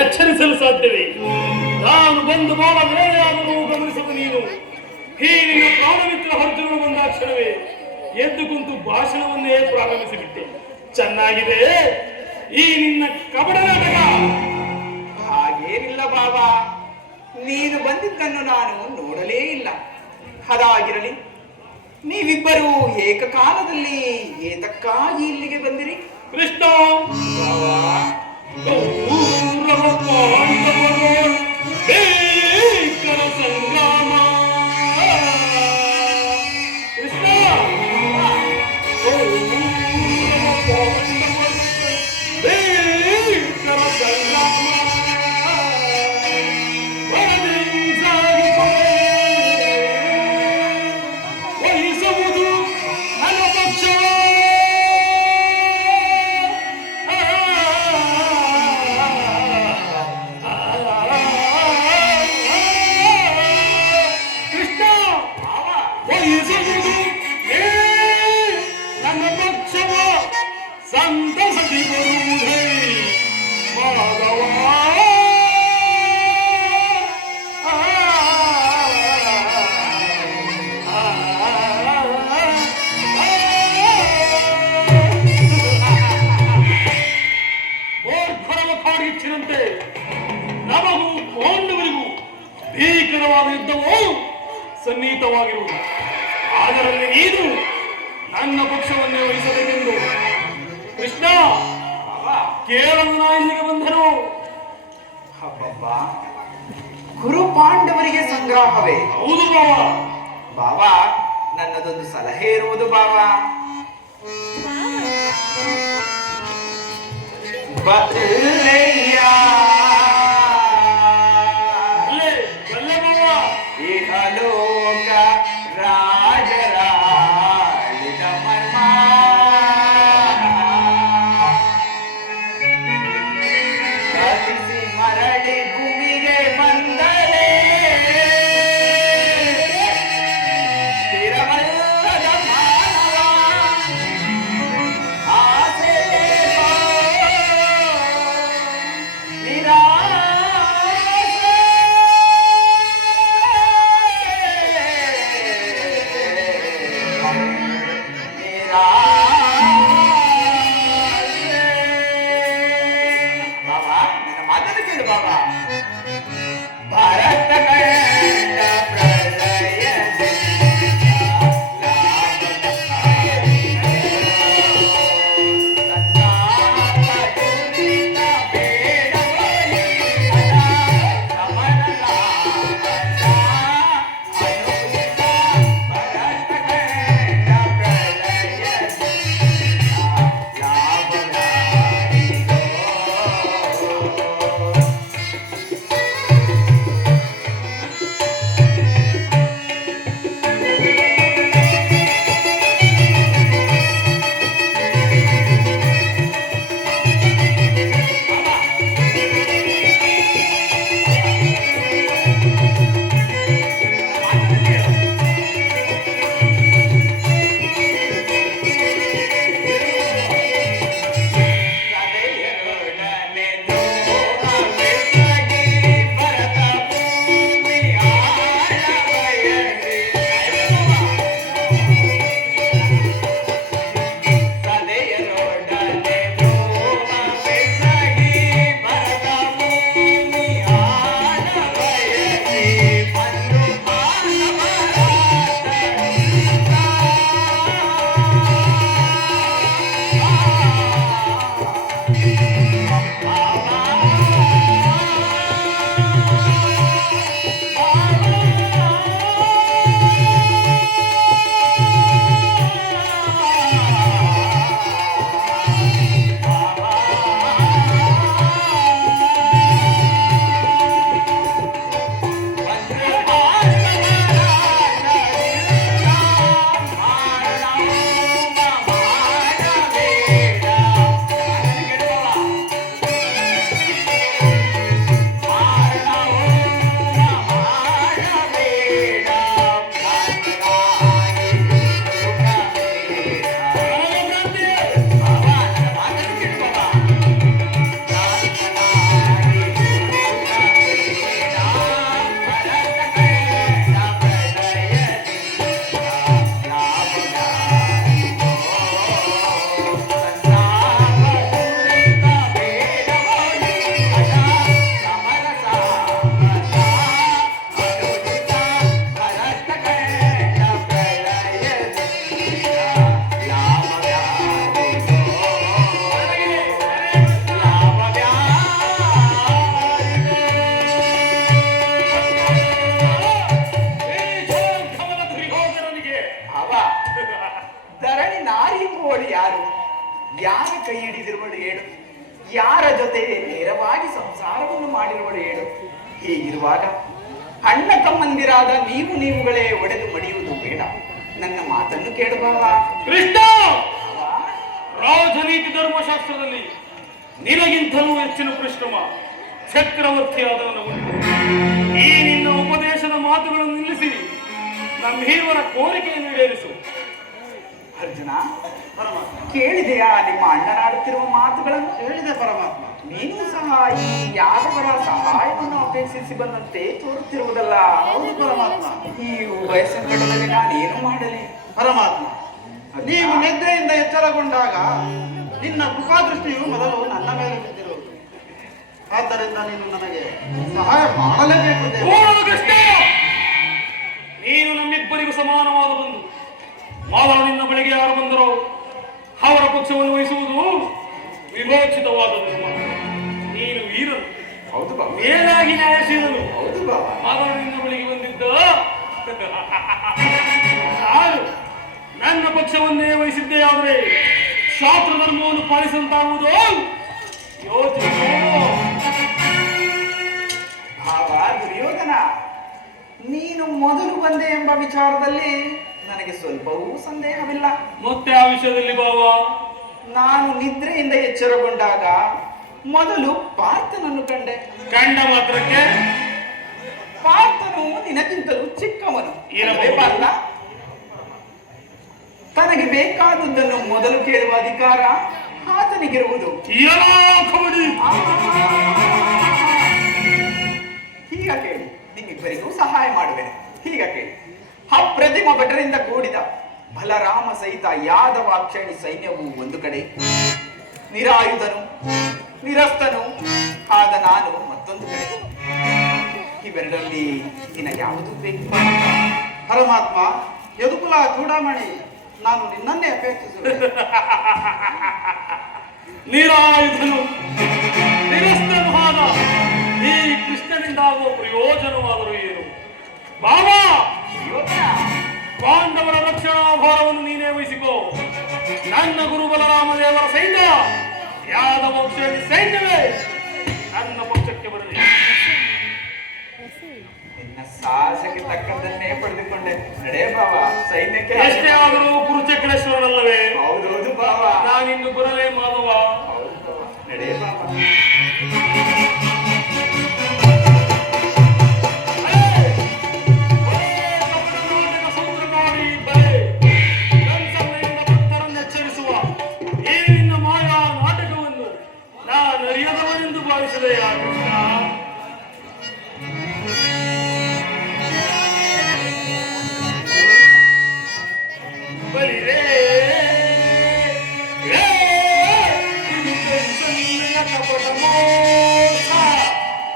ಎಚ್ಚರಿಸಲು ಸಾಧ್ಯವೇ? ನಾನು ಬಂದು ಬಾಳ ವೇಳೆಯಾದರೂ ಗಮನಿಸದ ನೀನು ಈ ನಿನ್ನ ಪ್ರಾಣಮಿತ್ರ ಅರ್ಜುನನು ಬಂದಾಕ್ಷಣವೇ ಎದ್ದು ಕುಂತು ಭಾಷಣವನ್ನೇ ಪ್ರಾರಂಭಿಸಿಬಿಟ್ಟೆ. ಚೆನ್ನಾಗಿದೆ ಈ ನಿನ್ನ ಕಪಟ ನಾಟಕ. ಹಾಗೇನಿಲ್ಲ ಬಾಬಾ, ನೀನು ಬಂದಿದ್ದನ್ನು ನಾನು ನೋಡಲೇ ಇಲ್ಲ. ಅದಾಗಿರಲಿ, ನೀವಿಬ್ಬರು ಏಕಕಾಲದಲ್ಲಿ ಏತಕ್ಕಾಗಿ ಇಲ್ಲಿಗೆ ಬಂದಿರಿ? ಕೃಷ್ಣ, ಸಂಗ್ರಾಮ. ಕೃಷ್ಣ, ಸಂತಸದಿ ಬರುವುದೇ ಮಾಧವ. ಹೆಚ್ಚಿನಂತೆ ನಮಗೂ ಪಾಂಡವರಿಗೂ ಭೀಕರವಾದ ಯುದ್ಧವು ಸನ್ನಿಹಿತವಾಗಿರುವುದು. ಅದರಲ್ಲಿ ನೀನು ನನ್ನ ಪಕ್ಷವನ್ನೇ ವಹಿಸಬೇಕೆಂದು ಕೃಷ್ಣ ಕೇರಳ ಇಲ್ಲಿಗೆ ಬಂದರು. ಹಬ್ಬಬ್ಬ, ಗುರು ಪಾಂಡವರಿಗೆ ಸಂಗ್ರಾಮವೇ? ಹೌದು ಬಾವ. ಬಾಬಾ, ನನ್ನದೊಂದು ಸಲಹೆ ಇರುವುದು ಬಾಬಾ. ಬಲ್ಲೆಯ ಇಹಲೋಕ ರಾಜರ ಮರ್ಮ ಕಲಿಸಿ ಮರಳಿ ಭೂಮಿಗೆ ಬಂದರೆ ಸ್ಥಿರವಲ್ಲದ ಮಾನವ ಆಸೆ ನೇರವಾಗಿ ಸಂಸಾರವನ್ನು ಮಾಡಿರುವಳು ಹೇಳು. ಹೀಗಿರುವಾಗ ಅಣ್ಣ ತಮ್ಮಂದಿರಾದ ನೀವುಗಳೇ ಒಡೆದು ಮಡಿಯುವುದು ಬೇಡ. ನನ್ನ ಮಾತನ್ನು ಕೇಳು ಬಾವ. ಕೃಷ್ಣ, ರಾಜನೀತಿ ಧರ್ಮಶಾಸ್ತ್ರದಲ್ಲಿ ನಿನಗಿಂತಲೂ ಹೆಚ್ಚಿನ ಪರಿಶ್ರಮ ಚಕ್ರವರ್ತಿಯಾದವನ ಉಂಟು. ಈ ನಿನ್ನ ಉಪದೇಶದ ಮಾತುಗಳನ್ನು ನಿಲ್ಲಿಸಿ ನಮ್ಮ ಹಿರಿಯರ ಕೋರಿಕೆಯನ್ನು ಈಡೇರಿಸು. ಅರ್ಜುನ, ಕೇಳಿದೆಯಾ ನಿಮ್ಮ ಅಣ್ಣನಾಡುತ್ತಿರುವ ಮಾತುಗಳನ್ನು? ಹೇಳಿದೆ ಪರಮಾತ್ಮ. ನೀನು ಸಹ ಈ ಯಾದವರ ಸಹಾಯವನ್ನು ಅಪೇಕ್ಷಿಸಿ ಬಂದಂತೆ ತೋರುತ್ತಿರುವುದಲ್ಲ. ಹೌದು ಪರಮಾತ್ಮ. ಈ ಉಭಯ ಸಂಕಟದಲ್ಲಿ ನಾನೇನು ಮಾಡಲಿ? ಪರಮಾತ್ಮ, ನೀವು ನಿದ್ರೆಯಿಂದ ಎಚ್ಚರಗೊಂಡಾಗ ನಿನ್ನ ಕೃಪಾದೃಷ್ಟಿಯು ಮೊದಲು ನನ್ನ ಮೇಲೆ ಬಿದ್ದಿರುವುದು. ಆದ್ದರಿಂದ ನೀನು ನನಗೆ ಸಹಾಯ ಮಾಡಲೇಬೇಕು ದೇವ. ಓ ಕೃಷ್ಣ, ನೀನು ನಮ್ಮಿಬ್ಬರಿಗೂ ಸಮಾನವಾದ ಬಂಧು. ಮೊದಲು ನಿನ್ನ ಬಳಿಗೆ ಯಾರು ಬಂದರೋ ಅವರ ಪಕ್ಷವನ್ನು ವಹಿಸುವುದು ವಿಮೋಚಿತವಾದ ಧರ್ಮ. ನೀನು ವೀರನು, ಹೌದು ಬಾಬಾ. ಮೇಲಾಗಿ ನ್ಯಾಯಶೀಲನು. ಹೌದು ಬಾಬಾ. ಮೊದಲು ನಿನ್ನ ಬಳಿಗೆ ಬಂದಿದ್ದ ನಾನು ನನ್ನ ಪಕ್ಷವನ್ನೇ ವಹಿಸಿದ್ದೇ ಆದರೆ ಶಾಸ್ತ್ರ ಧರ್ಮವನ್ನು ಪಾಲಿಸಂತಾಗುವುದು ಯೋಚಿಸು. ಭಾವ ದುರ್ಯೋಧನ, ನೀನು ಮೊದಲು ಬಂದೆ ಎಂಬ ವಿಚಾರದಲ್ಲಿ ನನಗೆ ಸ್ವಲ್ಪವೂ ಸಂದೇಹವಿಲ್ಲ. ಮತ್ತೆ ಆ ವಿಷಯದಲ್ಲಿ ಬಾವ, ನಾನು ನಿದ್ರೆಯಿಂದ ಎಚ್ಚರಗೊಂಡಾಗ ಮೊದಲು ಪಾರ್ಥನನ್ನು ಕಂಡೆ. ಕಂಡ ಮಾತ್ರಕ್ಕೆ ಪಾರ್ಥನು ನಿನಗಿಂತಲೂ ಚಿಕ್ಕವನು ಇರಬಹುದು. ಪಾರ್ಥ, ತನಗೆ ಬೇಕಾದುದನ್ನು ಮೊದಲು ಕೇಳುವ ಅಧಿಕಾರ ಆತನಿಗಿರುವುದು. ಎಲ್ಲಾ ಕಬಡ್ಡಿ ಹೀಗ ಕೇಳಿ, ನಿಮ್ಮಿಬ್ಬರಿಗೂ ಸಹಾಯ ಮಾಡುವೆನು. ಹೀಗ ಕೇಳಿ, ಅಪ್ರತಿಮ ಭಟರಿಂದ ಕೂಡಿದ ಬಲರಾಮ ಸಹಿತ ಯಾದವಾಕ್ಷಣಿ ಸೈನ್ಯವು ಒಂದು ಕಡೆ, ನಿರಾಯುಧನು ನಿರಸ್ತನು ಆದ ನಾನು ಮತ್ತೊಂದು ಕಡೆ. ಇವೆರಡರಲ್ಲಿ ನಿನ್ನ ಯಾವುದು ಬೇಕು? ಪರಮಾತ್ಮ, ಯದುಕುಲ ಚೂಡಾಮಣಿ, ನಾನು ನಿನ್ನನ್ನೇ ಅಪೇಕ್ಷಿಸುವೆ. ನಿರಾಯುಧನು ನಿರಸ್ತನು ಆದ ಈ ಕೃಷ್ಣನಿಂದಾಗುವ ಪ್ರಯೋಜನವಾದರೂ ಏನು? ಬಾಬಾ, ಯೋಚನ, ಪಾಂಡವರ ರಕ್ಷಣಾ ಭಾರವನ್ನು ನೀನೇ ವಹಿಸಿಕೋ. ನನ್ನ ಗುರು ಬಲರಾಮ ದೇವರ ಸೈನ್ಯ ಯಾದವ ಸೈನ್ಯವೇ ನನ್ನ ಪಕ್ಷಕ್ಕೆ ಬರಲಿ. ನಿನ್ನ ಸಾಹಸಕ್ಕೆ ತಕ್ಕಂತನ್ನೇ ಪಡೆದುಕೊಂಡೆ. ನಡೆ ಬಾಬಾ, ಸೈನ್ಯಕ್ಕೆ. ಎಷ್ಟೇ ಆದರೂ ಕುರುಚಕ್ರೇಶ್ವರನಲ್ಲವೇ? ಹೌದೌದು ಬಾಬಾ. ನಾನಿನ್ನು ಬರಲೇ ಮಾಧವ. ಹೌದು ಬಾಬಾ, ನಡೆ ಬಾಬಾ.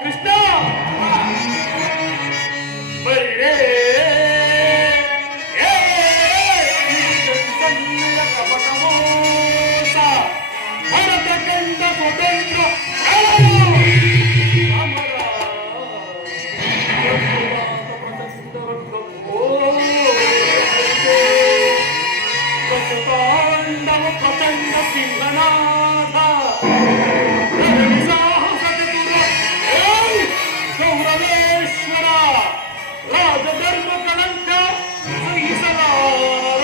ಕೃಷ್ಣ, ಬರೀ ಭರತ ಕಂಡ ಸ್ವತಂತ್ರ ಪ್ರಚಂಡ ಸಿಂಹನಾಥ ಗೌರವೇಶ್ವರ ರಾಜಧರ್ಮ ಕಳಂಕ ಸಹಿಸಲಾರ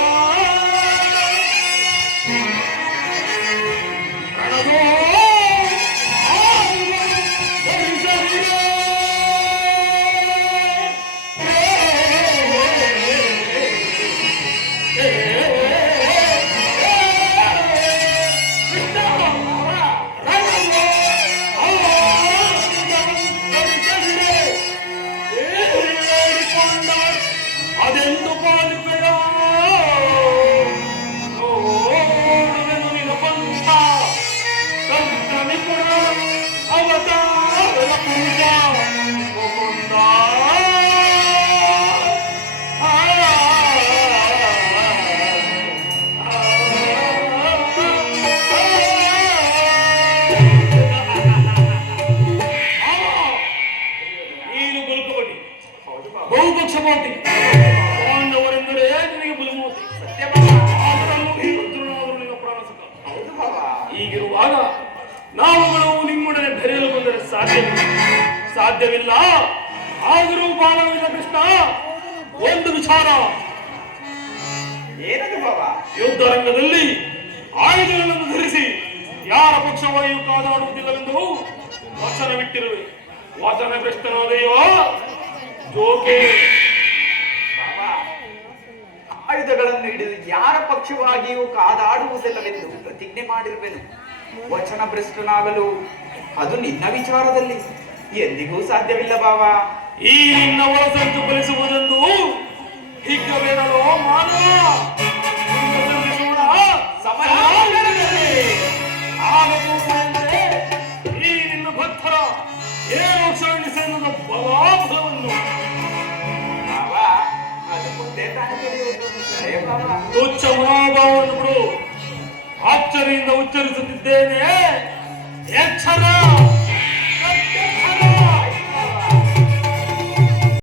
ರಣದೋ ಅದೆಂದು ಪಾಲಿಕೆಯ ನೋಡುವೆನು ನಿನ್ನ ಪಂಥ ಸಂಕ್ರಮಿಪುರ ಅವತಾರ ಪೂಜಾ ಮುಕುಂದ. ನೀನು ಬದುಕಬಡಿ ಬಹುಪಕ್ಷಪಾತಿ. ಪಾಂಡವರೆಂದರೆ ನಿನಗೆ ಬಲಮೂತಿ. ಅದರಲ್ಲೂ ಈ ರುದ್ರನಾದರೂ ನಿನ್ನ ಪ್ರಾಣಸುಖ. ಹೌದು ಬಾಬಾ. ಹೀಗಿರುವಾಗ ನಾವುಗಳು ನಿಮ್ಮೊಡನೆ ಸಾಧ್ಯವಿಲ್ಲ. ಆದರೂ ಬಾಲವಿಲ್ಲ ಕೃಷ್ಣ, ಒಂದು ವಿಚಾರ. ಏನದು ಬಾಬಾ? ಯುದ್ಧ ರಂಗದಲ್ಲಿ ಆಯುಧಗಳನ್ನು ಧರಿಸಿ ಯಾರ ಪಕ್ಷವಾಗಿಯೂ ಕಾದಾಡುವುದಿಲ್ಲವೆಂದು ವಚನವಿಟ್ಟಿರುವೆ. ವಚನ ಭ್ರಷ್ಟನಾದೆಯೋ ಜೋಕೆ. ಬಾಬಾ, ಆಯುಧಗಳನ್ನು ಹಿಡಿದು ಯಾರ ಪಕ್ಷವಾಗಿಯೂ ಕಾದಾಡುವುದಿಲ್ಲವೆಂದು ಪ್ರತಿಜ್ಞೆ ಮಾಡಿರುವೆನು. ವಚನ ಭ್ರಷ್ಟನಾಗಲು ಅದು ನಿನ್ನ ವಿಚಾರದಲ್ಲಿ ಎಂದಿಗೂ ಸಾಧ್ಯವಿಲ್ಲ ಬಾಬಾ. ಈ ನಿನ್ನ ಒಳಸಂಚು ಫಲಿಸುವುದೆಂದು ಹಿಗ್ಗಬೇಡಲೋ ಮಾನವ. ಈ ನಿನ್ನ ಭಕ್ತರ ಏನು ಕ್ಷಣಿಸೆನ್ನುವ ಬಲಾಫಲವನ್ನು ಬಾಬಾ, ಅದು ಮುಂದೆ ತಾನೇ ತಿಳಿಯುವುದು. ಸರಿ ಬಾಬಾ. ತುಚ್ಛ ಮನೋಭಾವವನ್ನು ಬಿಡು. ಅಚ್ಚರಿಯಿಂದ ಉಚ್ಚರಿಸುತ್ತಿದ್ದೇನೆ, ಎಚ್ಚರ.